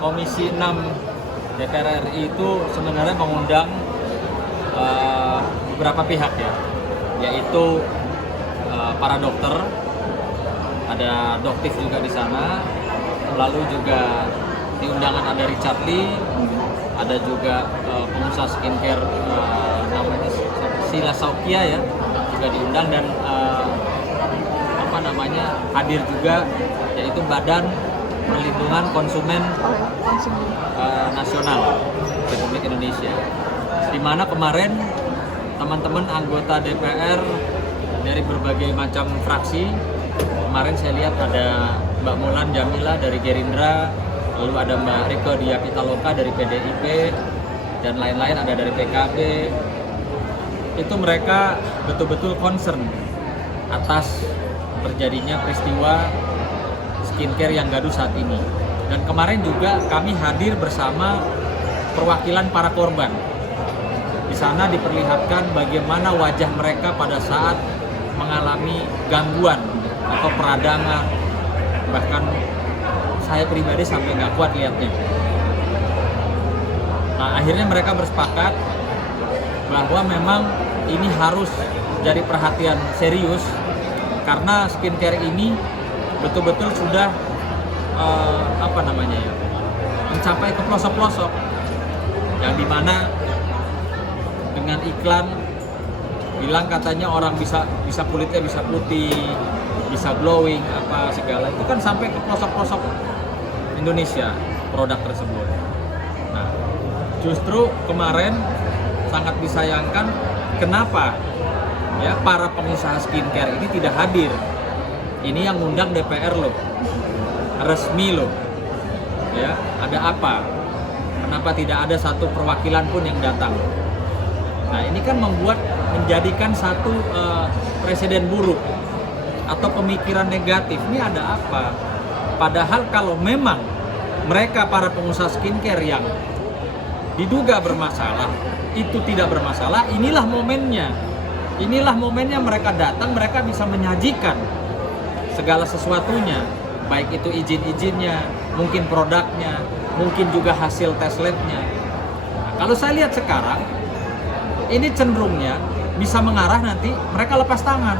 Komisi 6 DPR RI itu sebenarnya mengundang beberapa pihak ya, yaitu para dokter, ada doktif juga di sana, lalu juga di undangan ada Richard Lee, ada juga pengusaha skincare namanya Sila Saukia ya, juga diundang, dan hadir juga yaitu Badan Perlindungan Konsumen Nasional Republik Indonesia, di mana kemarin teman-teman anggota DPR dari berbagai macam fraksi, kemarin saya lihat ada Mbak Mulan Jamila dari Gerindra, lalu ada Mbak Rike Diah Pitaloka dari PDIP, dan lain-lain, ada dari PKB. Itu mereka betul-betul concern atas terjadinya peristiwa skincare yang gaduh saat ini. Dan kemarin juga kami hadir bersama perwakilan para korban. Di sana diperlihatkan bagaimana wajah mereka pada saat mengalami gangguan atau peradangan. Bahkan saya pribadi sampai nggak kuat lihatnya. Nah, akhirnya mereka bersepakat bahwa memang ini harus jadi perhatian serius, karena skincare ini betul-betul sudah mencapai ke pelosok-pelosok, yang dimana dengan iklan bilang katanya orang bisa kulitnya bisa putih, bisa glowing, apa segala itu kan sampai ke pelosok-pelosok Indonesia produk tersebut. Nah, justru kemarin sangat disayangkan kenapa ya para pengusaha skincare ini tidak hadir. Ini yang ngundang DPR loh, resmi loh. Ya, ada apa? Kenapa tidak ada satu perwakilan pun yang datang? Nah, ini kan menjadikan satu presiden buruk atau pemikiran negatif. Ini ada apa? Padahal kalau memang mereka para pengusaha skincare yang diduga bermasalah itu tidak bermasalah, inilah momennya. Inilah momennya mereka datang, mereka bisa menyajikan segala sesuatunya, baik itu izin-izinnya, mungkin produknya, mungkin juga hasil tes labnya. Nah, kalau saya lihat sekarang, ini cenderungnya bisa mengarah nanti mereka lepas tangan.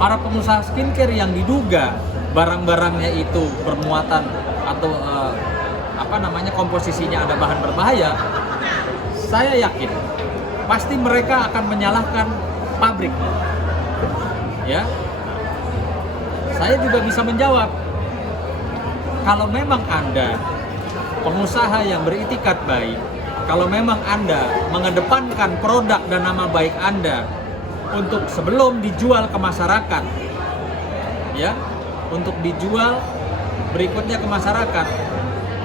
Para pengusaha skincare yang diduga barang-barangnya itu bermuatan atau komposisinya ada bahan berbahaya, saya yakin pasti mereka akan menyalahkan pabrik. Ya, saya juga bisa menjawab, kalau memang Anda pengusaha yang beritikat baik, kalau memang Anda mengedepankan produk dan nama baik Anda untuk sebelum dijual ke masyarakat, ya, untuk dijual berikutnya ke masyarakat,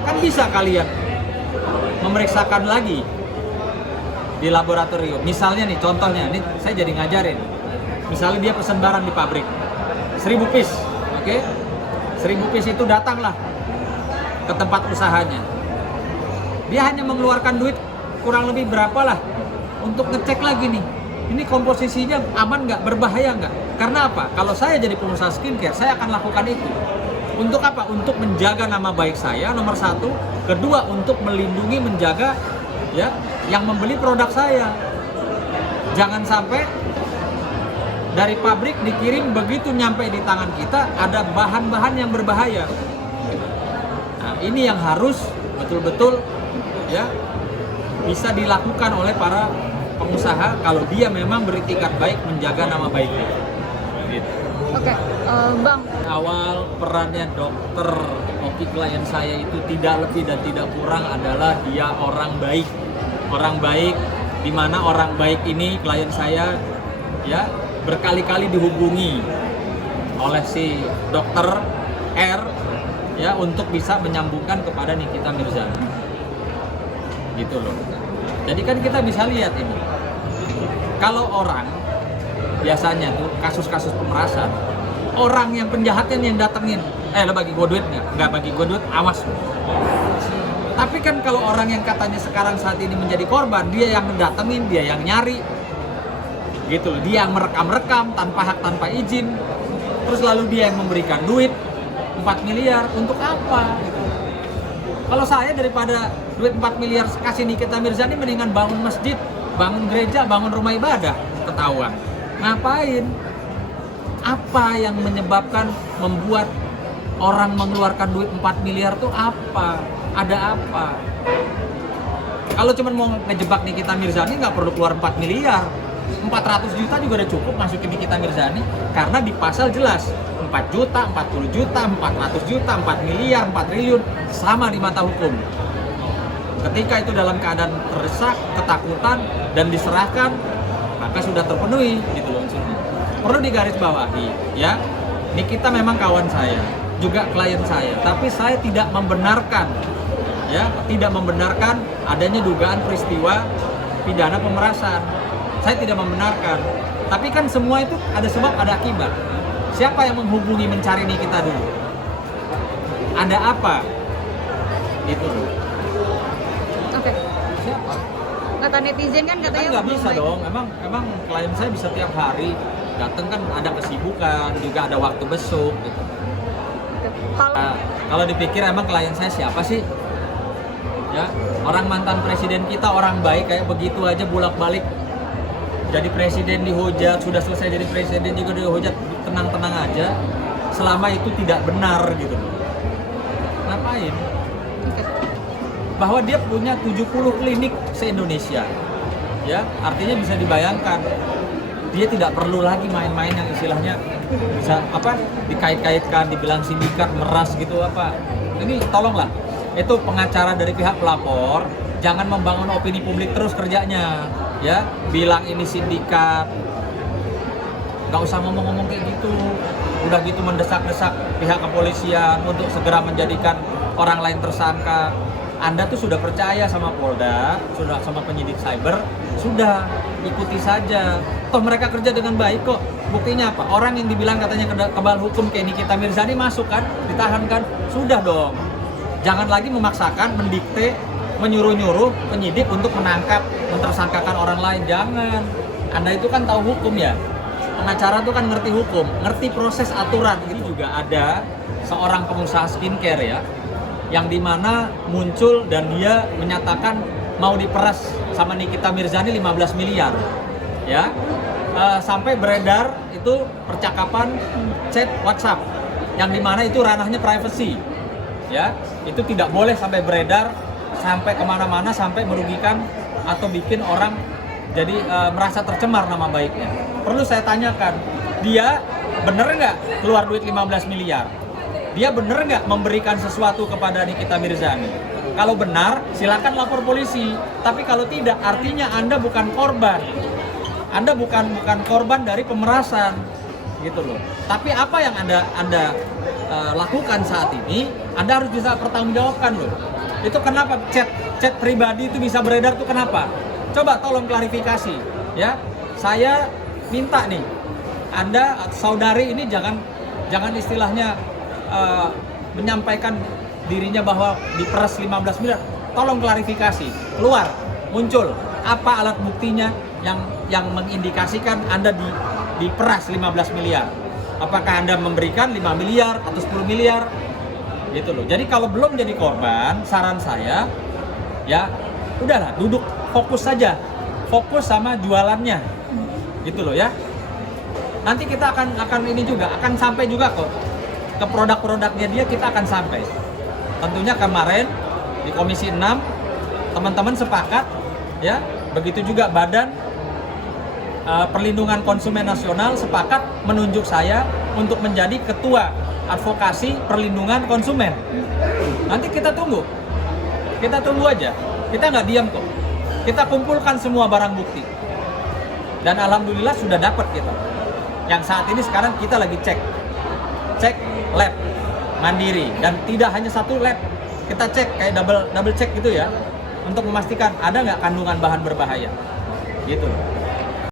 kan bisa kalian memeriksakan lagi di laboratorium. Misalnya nih, contohnya, ini saya jadi ngajarin. Misalnya dia pesan barang di pabrik, 1000 piece, oke? 1000 piece itu datanglah ke tempat usahanya. Dia hanya mengeluarkan duit kurang lebih berapa lah untuk ngecek lagi nih, ini komposisinya aman nggak, berbahaya nggak? Karena apa? Kalau saya jadi pengusaha skincare, saya akan lakukan itu. Untuk apa? Untuk menjaga nama baik saya, nomor satu. Kedua, untuk melindungi, menjaga ya yang membeli produk saya. Jangan sampai dari pabrik dikirim, begitu nyampe di tangan kita ada bahan-bahan yang berbahaya. Nah, ini yang harus betul-betul ya bisa dilakukan oleh para pengusaha kalau dia memang beritikat baik menjaga nama baiknya. Gitu. Oke, Bang. Awal perannya dokter Oki klien saya itu tidak lebih dan tidak kurang adalah dia orang baik. Orang baik, di mana orang baik ini klien saya ya berkali-kali dihubungi oleh si dokter R ya untuk bisa menyambungkan kepada Nikita Mirzani. Gitu loh. Jadi kan kita bisa lihat ini. Kalau orang biasanya tuh kasus-kasus pemerasan, orang yang penjahatnya yang datengin, lo bagi gue duit nggak bagi gue duit, awas. Tapi kan kalau orang yang katanya sekarang saat ini menjadi korban, dia yang mendatengin, dia yang nyari, gitu loh. Dia yang merekam-rekam tanpa hak, tanpa izin, terus lalu dia yang memberikan duit 4 miliar untuk apa? Gitu. Kalau saya daripada duit 4 miliar kasih Nikita Mirzani, mendingan bangun masjid, bangun gereja, bangun rumah ibadah. Ketahuan. Ngapain? Apa yang menyebabkan membuat orang mengeluarkan duit 4 miliar tuh apa? Ada apa? Kalau cuma mau ngejebak Nikita Mirzani nggak perlu keluar 4 miliar. 400 juta juga udah cukup masukin Nikita Mirzani, karena di pasal jelas 4 juta, 40 juta, 400 juta, 4 miliar, 4 triliun sama di mata hukum. Ketika itu dalam keadaan terdesak, ketakutan, dan diserahkan, maka sudah terpenuhi gitu loh unsurnya. Perlu digarisbawahi ya, Nikita memang kawan saya, juga klien saya, tapi saya tidak membenarkan ya, tidak membenarkan adanya dugaan peristiwa pidana pemerasan. Saya tidak membenarkan. Tapi kan semua itu ada sebab, ada akibat. Siapa yang menghubungi mencari Nikita dulu? Ada apa? Itu. Oke. Siapa? Kata netizen kan katanya Kan nggak bisa baik. dong. Emang klien saya bisa tiap hari datang, kan ada kesibukan, juga ada waktu besuk gitu. Oke. Kalau Kalau dipikir emang klien saya siapa sih? Ya, orang mantan presiden kita, orang baik kayak begitu aja bolak-balik jadi presiden dihujat, sudah selesai jadi presiden juga dihujat, tenang-tenang aja. Selama itu tidak benar gitu. Ngapain? Oke. Bahwa dia punya 70 klinik se-Indonesia. Ya, artinya bisa dibayangkan dia tidak perlu lagi main-main yang istilahnya bisa apa dikait-kaitkan, dibilang sindikat, meras gitu apa. Ini tolonglah, itu pengacara dari pihak pelapor jangan membangun opini publik terus kerjanya, ya. Bilang ini sindikat, nggak usah ngomong-ngomong kayak gitu. Udah gitu mendesak-desak pihak kepolisian untuk segera menjadikan orang lain tersangka. Anda tuh sudah percaya sama Polda, sudah sama penyidik cyber, sudah ikuti saja. Toh mereka kerja dengan baik kok. Buktinya apa? Orang yang dibilang katanya kebal hukum kayak Nikita Mirzani masuk kan, ditahan kan, sudah dong. Jangan lagi memaksakan, mendikte, menyuruh-nyuruh penyidik untuk menangkap, mentersangkakan orang lain. Jangan. Anda itu kan tahu hukum ya. Pengacara itu kan ngerti hukum, ngerti proses aturan. Ini juga ada seorang pengusaha skincare ya, yang dimana muncul dan dia menyatakan mau diperas sama Nikita Mirzani 15 miliar ya. Sampai beredar itu percakapan chat WhatsApp yang dimana itu ranahnya privacy ya, itu tidak boleh sampai beredar sampai kemana-mana, sampai merugikan atau bikin orang jadi merasa tercemar nama baiknya. Perlu saya tanyakan, dia bener nggak keluar duit 15 miliar? Dia bener nggak memberikan sesuatu kepada Nikita Mirzani? Kalau benar, silakan lapor polisi. Tapi kalau tidak, artinya Anda bukan korban. Anda bukan korban dari pemerasan, gitu loh. Tapi apa yang Anda lakukan saat ini, Anda harus bisa pertanggungjawabkan loh. Itu kenapa chat pribadi itu bisa beredar tuh kenapa? Coba tolong klarifikasi, ya. Saya minta nih, Anda saudari ini jangan istilahnya menyampaikan dirinya bahwa diperas 15 miliar. Tolong klarifikasi, keluar, muncul apa alat buktinya yang mengindikasikan Anda diperas 15 miliar. Apakah Anda memberikan 5 miliar atau 10 miliar? Gitu loh. Jadi kalau belum jadi korban, saran saya ya udahlah, duduk fokus saja. Fokus sama jualannya. Gitu loh ya. Nanti kita akan ini juga akan sampai juga kok ke produk-produknya dia, kita akan sampai. Tentunya kemarin di Komisi 6 teman-teman sepakat ya, begitu juga Badan Perlindungan Konsumen Nasional sepakat menunjuk saya untuk menjadi Ketua Advokasi Perlindungan Konsumen. Nanti kita tunggu aja, kita nggak diam kok. Kita kumpulkan semua barang bukti dan alhamdulillah sudah dapat kita. Yang saat ini sekarang kita lagi cek lab mandiri, dan tidak hanya satu lab, kita cek kayak double check gitu ya, untuk memastikan ada nggak kandungan bahan berbahaya gitu loh.